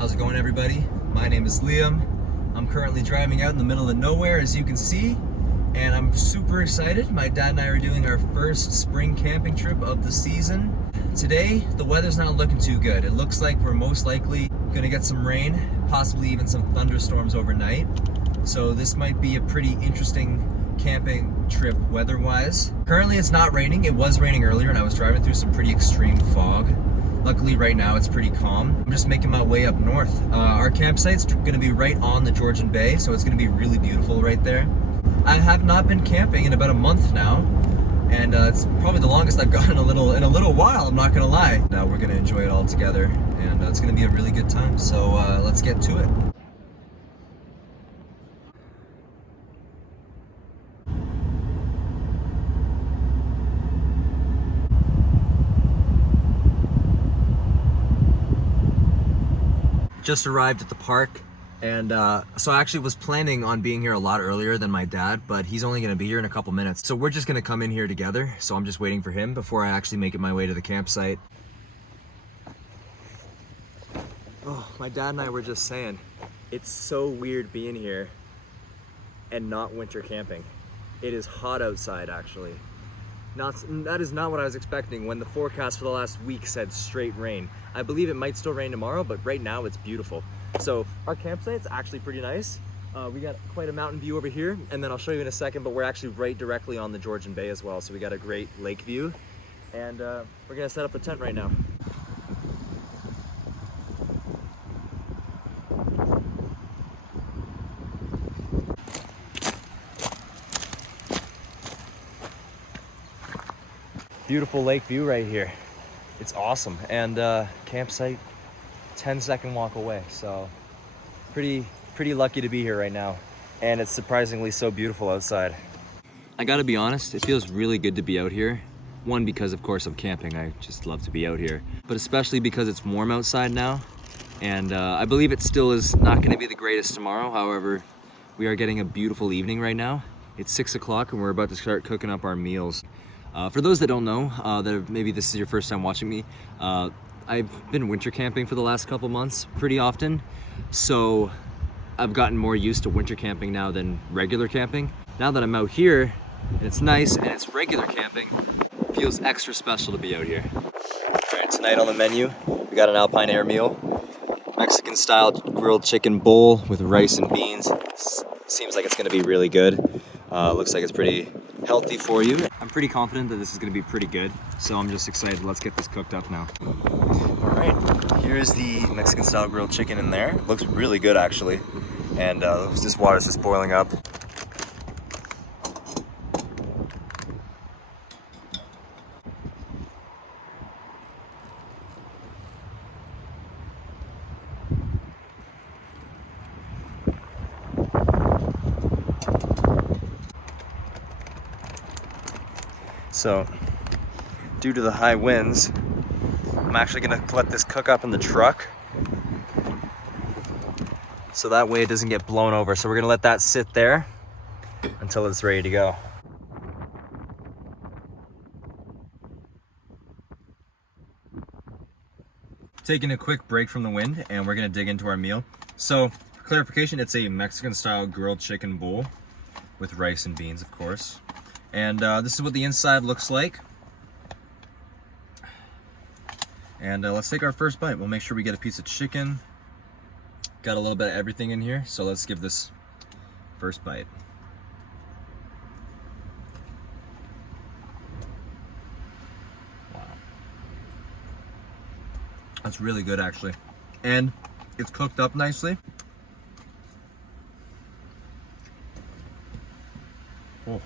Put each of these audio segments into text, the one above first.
How's it going, everybody? My name is Liam. I'm currently driving out in the middle of nowhere, as you can see, and I'm super excited. My dad and I are doing our first spring camping trip of the season. Today, the weather's not looking too good. It looks like we're most likely gonna get some rain, possibly even some thunderstorms overnight. So this might be a pretty interesting camping trip weather-wise. Currently, it's not raining. It was raining earlier, and I was driving through some pretty extreme fog. Luckily, right now, it's pretty calm. I'm just making my way up north. Our campsite's gonna be right on the Georgian Bay, so it's gonna be really beautiful right there. I have not been camping in about a month now, and it's probably the longest I've gone in a little while, I'm not gonna lie. Now we're gonna enjoy it all together, and it's gonna be a really good time, so let's get to it. Just arrived at the park, and so I actually was planning on being here a lot earlier than my dad, but he's only gonna be here in a couple minutes. So we're just gonna come in here together. So I'm just waiting for him before I actually make it my way to the campsite. Oh, my dad and I were just saying, it's so weird being here and not winter camping. It is hot outside, actually. That is not what I was expecting when the forecast for the last week said straight rain. I believe it might still rain tomorrow, but right now it's beautiful. So our campsite's actually pretty nice. We got quite a mountain view over here, and then I'll show you in a second, but we're actually right directly on the Georgian Bay as well. So we got a great lake view, and we're gonna set up the tent right now. Beautiful lake view right here. It's awesome, and campsite 10-second walk away, so pretty lucky to be here right now, and it's surprisingly so beautiful outside. I gotta be honest, it feels really good to be out here. One, because of course I'm camping, I just love to be out here, but especially because it's warm outside now, and I believe it still is not gonna be the greatest tomorrow. However, we are getting a beautiful evening right now. It's 6 o'clock and we're about to start cooking up our meals. For those that don't know, that maybe this is your first time watching me, I've been winter camping for the last couple months pretty often, so I've gotten more used to winter camping now than regular camping. Now that I'm out here, and it's nice and it's regular camping, it feels extra special to be out here. Alright, tonight on the menu, we got an Alpine Air meal, Mexican style grilled chicken bowl with rice and beans. Seems like it's gonna be really good. Looks like it's pretty healthy for you. I'm pretty confident that this is gonna be pretty good, so I'm just excited. Let's get this cooked up now. All right, here's the Mexican style grilled chicken in there. Looks really good, actually. And this water's just boiling up. So, due to the high winds, I'm actually gonna let this cook up in the truck, so that way it doesn't get blown over. So we're gonna let that sit there until it's ready to go. Taking a quick break from the wind, and we're gonna dig into our meal. So, for clarification, it's a Mexican style grilled chicken bowl with rice and beans, of course. And this is what the inside looks like. And let's take our first bite. We'll make sure we get a piece of chicken. Got a little bit of everything in here, so let's give this first bite. Wow. That's really good, actually. And it's cooked up nicely. Oh.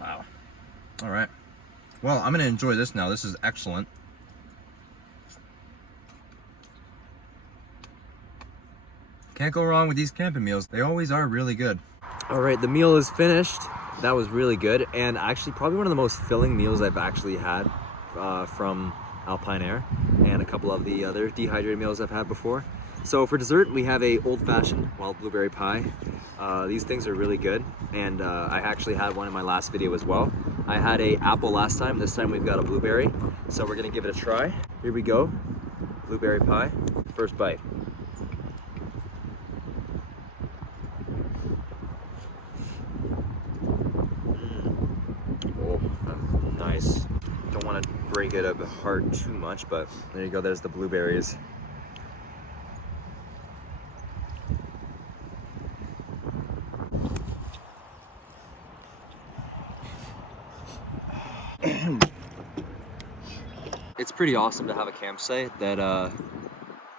Wow. All right. Well, I'm gonna enjoy this now. This is excellent. Can't go wrong with these camping meals. They always are really good. All right, the meal is finished. That was really good, and actually probably one of the most filling meals I've actually had from Alpine Air, and a couple of the other dehydrated meals I've had before. So for dessert, we have a old-fashioned wild blueberry pie. These things are really good, and I actually had one in my last video as well. I had a apple last time. This time we've got a blueberry, so we're gonna give it a try. Here we go. blueberry pie. First bite. Oh, nice. Don't want to break it apart too much, but there you go. There's the blueberries. It's pretty awesome to have a campsite that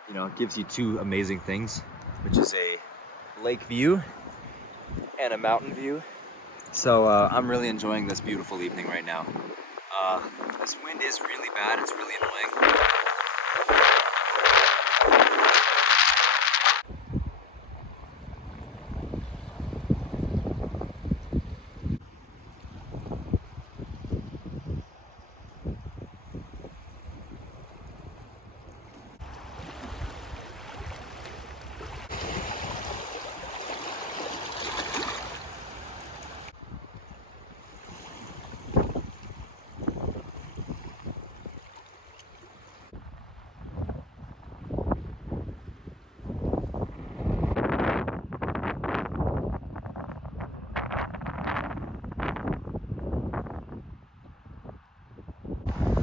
you know, gives you two amazing things, which is a lake view and a mountain view. So I'm really enjoying this beautiful evening right now. This wind is really bad. It's really annoying.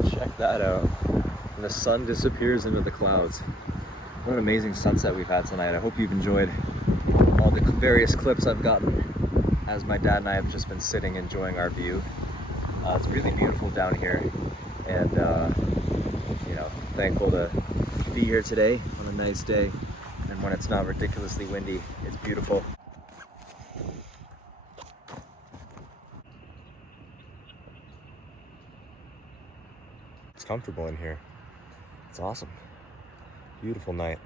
Check that out. And the sun disappears into the clouds. What an amazing sunset we've had tonight. I hope you've enjoyed all the various clips I've gotten as my dad and I have just been sitting enjoying our view. It's really beautiful down here, and you know, thankful to be here today on a nice day, and when it's not ridiculously windy, it's beautiful. It's comfortable in here. It's awesome. Beautiful night.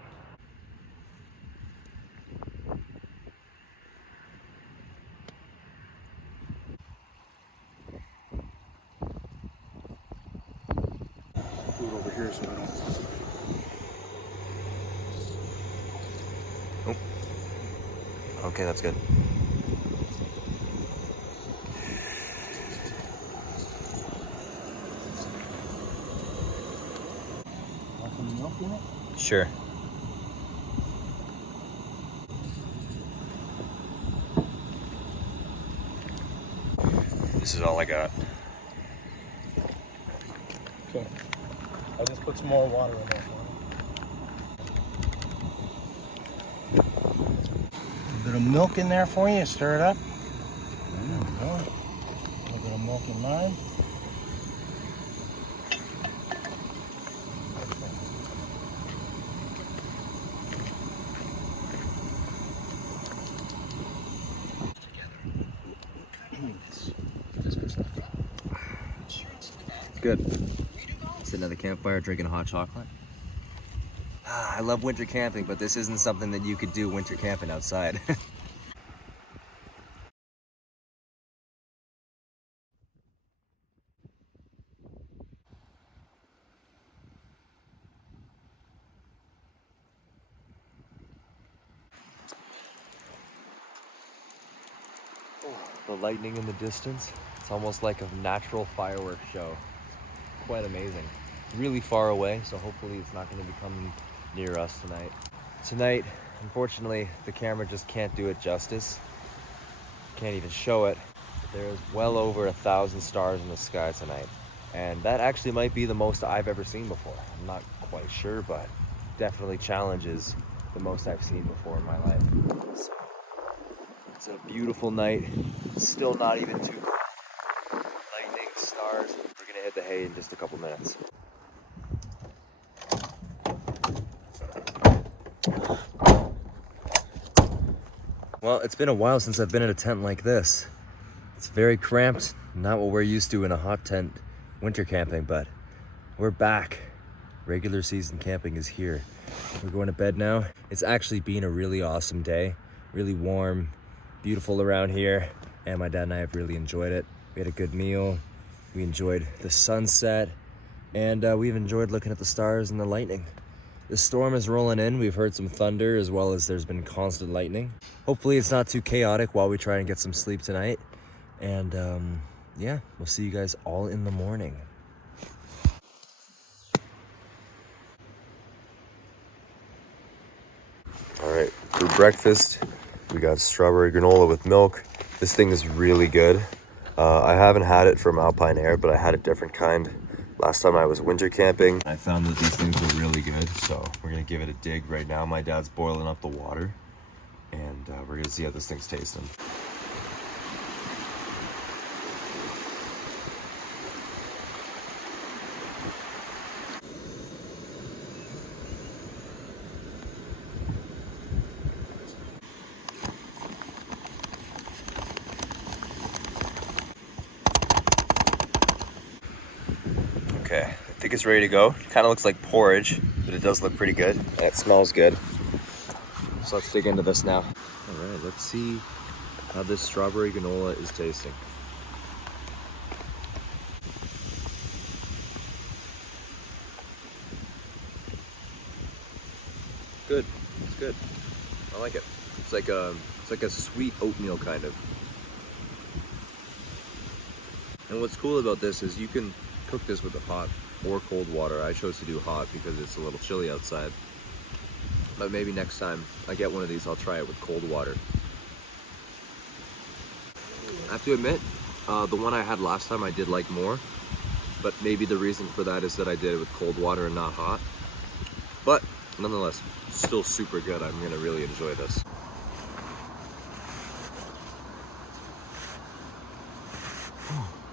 Do it over here so I don't. Oh. Okay, that's good. Want some milk in it? Sure. This is all I got. Okay. I'll just put some more water in there for you. A bit of milk in there for you. Stir it up. There we go. A little bit of milk in mine. Good. Sitting at the campfire drinking hot chocolate. I love winter camping, but this isn't something that you could do winter camping outside. The lightning in the distance, it's almost like a natural fireworks show. Quite amazing. Really far away, so hopefully it's not going to be coming near us tonight. Tonight, unfortunately, the camera just can't do it justice. Can't even show it. There's well over 1,000 stars in the sky tonight. And that actually might be the most I've ever seen before. I'm not quite sure, but definitely challenges the most I've seen before in my life. So, it's a beautiful night. It's still not even too cold. Lightning, stars. We're gonna hit the hay in just a couple minutes. Well, it's been a while since I've been in a tent like this. It's very cramped, not what we're used to in a hot tent winter camping, but we're back. Regular season camping is here. We're going to bed now. It's actually been a really awesome day, really warm, beautiful around here, and my dad and I have really enjoyed it. We had a good meal, we enjoyed the sunset, and we've enjoyed looking at the stars and the lightning. The storm is rolling in. We've heard some thunder as well as there's been constant lightning. Hopefully it's not too chaotic while we try and get some sleep tonight. And yeah, we'll see you guys all in the morning. For breakfast, we got strawberry granola with milk. This thing is really good. I haven't had it from Alpine Air, but I had a different kind last time I was winter camping. I found that these things were really good, so we're gonna give it a dig right now. My dad's boiling up the water, and we're gonna see how this thing's tasting. Okay, I think it's ready to go. It kind of looks like porridge, but it does look pretty good. And it smells good. So let's dig into this now. All right, let's see how this strawberry granola is tasting. Good, it's good. I like it. It's like a sweet oatmeal kind of. And what's cool about this is you can cook this with the hot or cold water. I chose to do hot because it's a little chilly outside. But maybe next time I get one of these, I'll try it with cold water. I have to admit, the one I had last time I did like more, but maybe the reason for that is that I did it with cold water and not hot. But nonetheless, still super good. I'm gonna really enjoy this.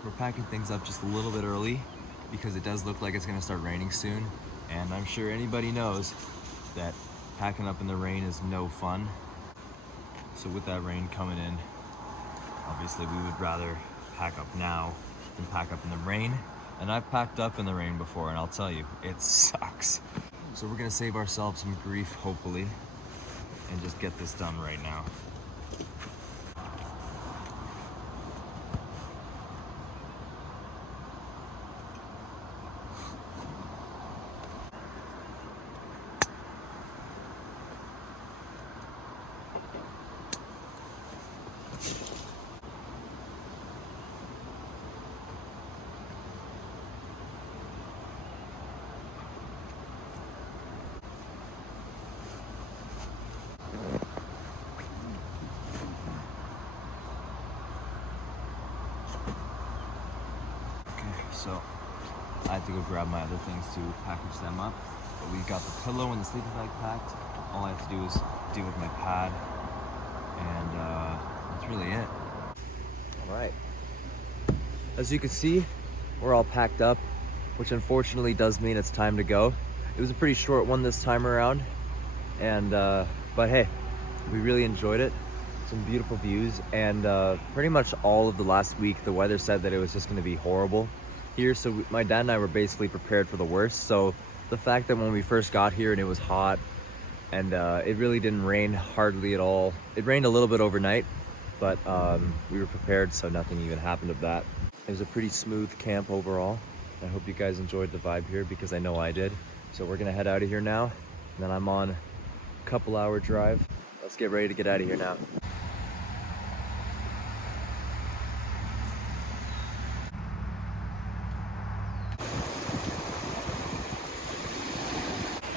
We're packing things up just a little bit early because it does look like it's gonna start raining soon. And I'm sure anybody knows that packing up in the rain is no fun. So with that rain coming in, obviously we would rather pack up now than pack up in the rain. And I've packed up in the rain before, and I'll tell you, it sucks. So we're gonna save ourselves some grief, hopefully, and just get this done right now. So I had to go grab my other things to package them up. But we got the pillow and the sleeping bag packed. All I have to do is deal with my pad. And that's really it. All right. As you can see, we're all packed up, which unfortunately does mean it's time to go. It was a pretty short one this time around. And, but hey, we really enjoyed it. Some beautiful views. And pretty much all of the last week, the weather said that it was just gonna be horrible here, so my dad and I were basically prepared for the worst. So the fact that when we first got here and it was hot and it really didn't rain hardly at all. It rained a little bit overnight, but we were prepared, so nothing even happened of that. It was a pretty smooth camp overall. I hope you guys enjoyed the vibe here because I know I did. So we're gonna head out of here now, and then I'm on a couple hour drive. Let's get ready to get out of here now.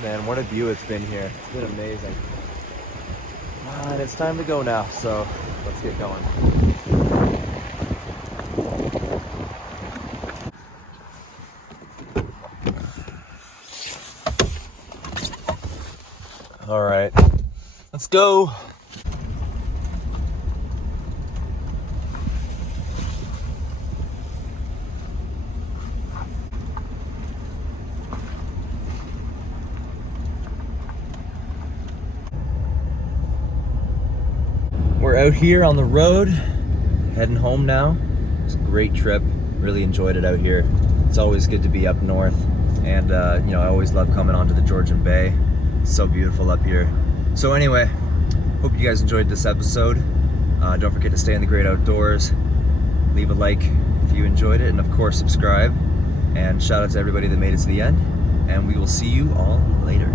Man, what a view it's been here. It's been amazing. And it's time to go now, so let's get going. All right, let's go. We're out here on the road, heading home now. It's a great trip, really enjoyed it out here. It's always good to be up north, and you know, I always love coming onto the Georgian Bay. It's so beautiful up here. So anyway, hope you guys enjoyed this episode. Don't forget to stay in the great outdoors. Leave a like if you enjoyed it, and of course subscribe. And shout out to everybody that made it to the end, and we will see you all later.